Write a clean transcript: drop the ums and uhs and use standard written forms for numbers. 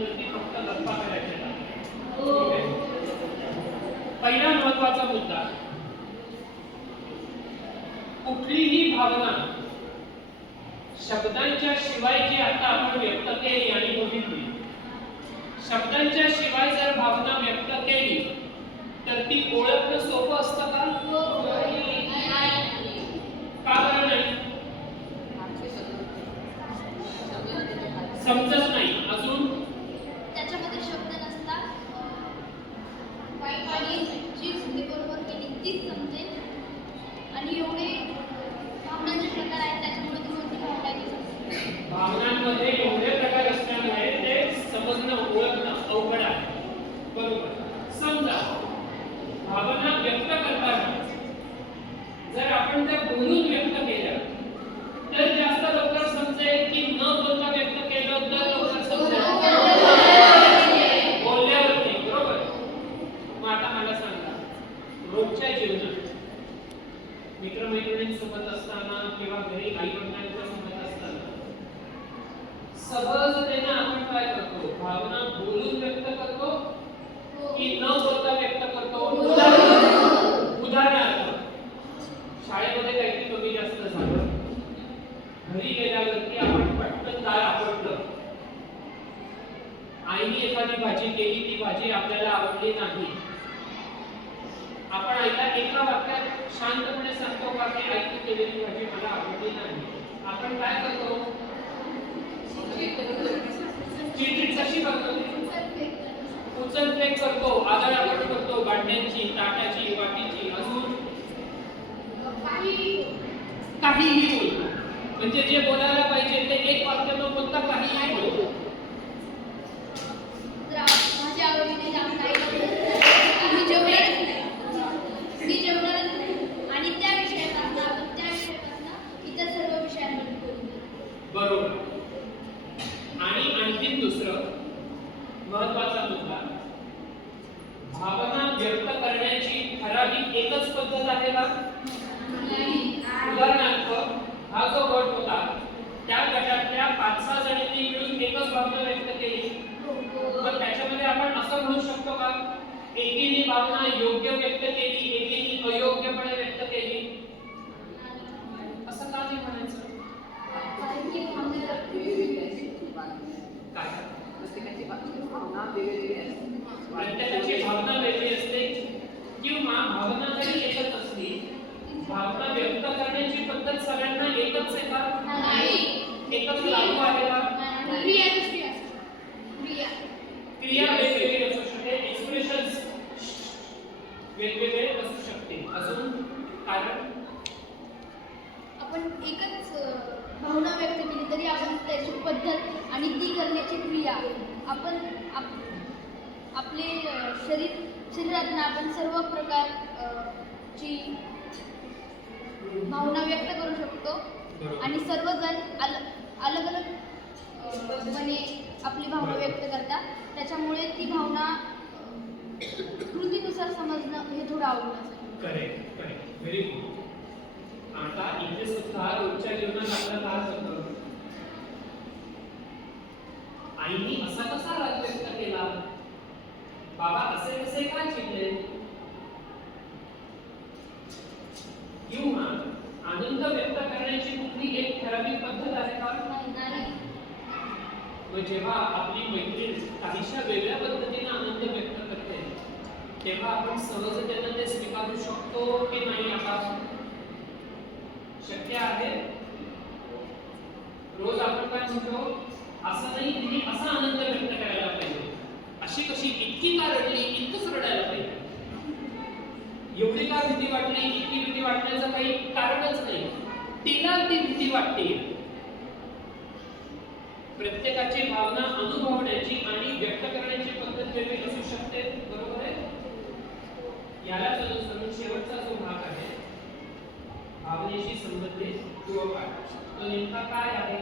गोष्टींवरती फक्त गप्पा करायच्या नाही. पहिला महत्त्वाचा मुद्दा, कुठलीही भावना शब्दांच्या शिवाय जी आता आपण व्यक्त केली आणि बघितली, शब्दांच्या शिवाय जर भावना व्यक्त केली तर ती ओळखणं सोपं असतं का? का बरं नाही? समजत नाही. अजून त्याच्यामध्ये शब्द नसतात, आणि जी स्थिती बरोबर केली तीच समजेल. आणि एवढे भावनांचे प्रकार आहेत, त्याच्यामुळे ती कोणती भावना भावनांमध्ये एवढे प्रकार असल्यामुळे ते समजणं ओळखणं अवघड आहे. बरोबर. समजा भावना व्यक्त करताना जर आपण त्या बोलून व्यक्त केल्या तर जास्त लवकर समजेल की न बोलता व्यक्त केलं तर लवकर समजेल? बोलल्यावर नाही. बरोबर. मग आता मला सांगा, रोजच्या जीवनात मित्रमैत्रिणींसोबत असताना किंवा घरी आई वडिलांच्या सोबत असताना सहजतेने आपण काय करतो? भावना बोलून व्यक्त करतो की न बोलता व्यक्त करतो? उदाहरणार्थ शाळेमध्ये काहीतरी कमी जास्त झालं, घरी गेल्यावरती आपण पटकन दार आपटलं, आईने एखादी भाजी केली, ती भाजी आपल्याला आवडली नाही, आपण आईला एका वाक्यात शांतपणे सांगतो का की आईने केलेली भाजी मला आवडली नाही? आपण काय करतो? चिडचिड कशी करतो? उचलफेक करतो, आदळआपट करतो, भांड्यांची, ताटाची, वाटीची, अजून काहीही बोलतो. म्हणजे जे बोलायला पाहिजे ते एक वाक्य न बोलता काहीही बोलतो. माझ्या आवडीने मी जेवणारच नाही आणि त्या विषयात आपण त्या विषयात इतर सर्व विषयांमध्ये बोलतो. बरोबर. आणि आणखीन दुसरं महत्त्वाचा मुद्दा, भावना व्यक्त करण्याची ठराविक एकच पद्धत आहे का? उदाहरणार्थ हा जो गट होता त्या गटातल्या 5-6 जणांनी मिळून एकच भावना व्यक्त केली, मग त्याच्यामध्ये आपण असं म्हणू शकतो का एकीने भावना योग्य व्यक्त केली, एकीने अयोग्यपणे व्यक्त केली? असं का नाही म्हणायचं? काय? प्रत्येकाची भावना वेगळी असते किंवा भावना जरी एकच असली, भावना व्यक्त करण्याची पद्धत सगळ्यांना एकच आहे का? नाही. एकच लागू आहे का? क्रिया वेगवेगळी असू शकते, एक्सप्रेशन्स वेगवेगळे असू शकते. अजून कारण आपण एकच भावना व्यक्त केली तरी आपण त्याची पद्धत आणि ती करण्याची क्रिया आपण आपले शरीरातून आपण सर्व प्रकार ची भावना व्यक्त करू शकतो. आणि सर्वजण अलग अलग मने आपली भावना व्यक्त करतात. त्याच्यामुळे ती भावना कृतीनुसार समजणं हे थोडं अवघड असतं. Correct correct, very good. आता इथे सुद्धा रोजच्या जीवनात आपल्याला काय होतं, आईने असा कसा राग व्यक्त केला, बाबा असे कसे का चिडले, किंवा आनंद व्यक्त करण्याची कुठली एक ठराविक पद्धत आहे का? नाही. मग जेव्हा आपली मैत्रीण काहीशा वेगळ्या पद्धतीने आनंद व्यक्त करते तेव्हा आपण सहजतेने ते स्वीकारू शकतो की नाही? आता शक्य आहे? रोज आपण काय म्हणतो, असं नाही तिने असा आनंद व्यक्त करायला पाहिजे, अशी कशी, इतकी का रडली, इतकंच रडायला पाहिजे, एवढी का भीती वाटली, इतकी भीती वाटण्याचं काही कारणच नाही, तिला ती भीती वाटते. प्रत्येकाची भावना अनुभवण्याची आणि व्यक्त करण्याची पद्धत वेगळी असू शकते. बरोबर आहे? यालाच अनुसरून शेवटचा जो भाग आहे भावनेशी संबंधित गृहपाठ, तो नेमका काय आहे?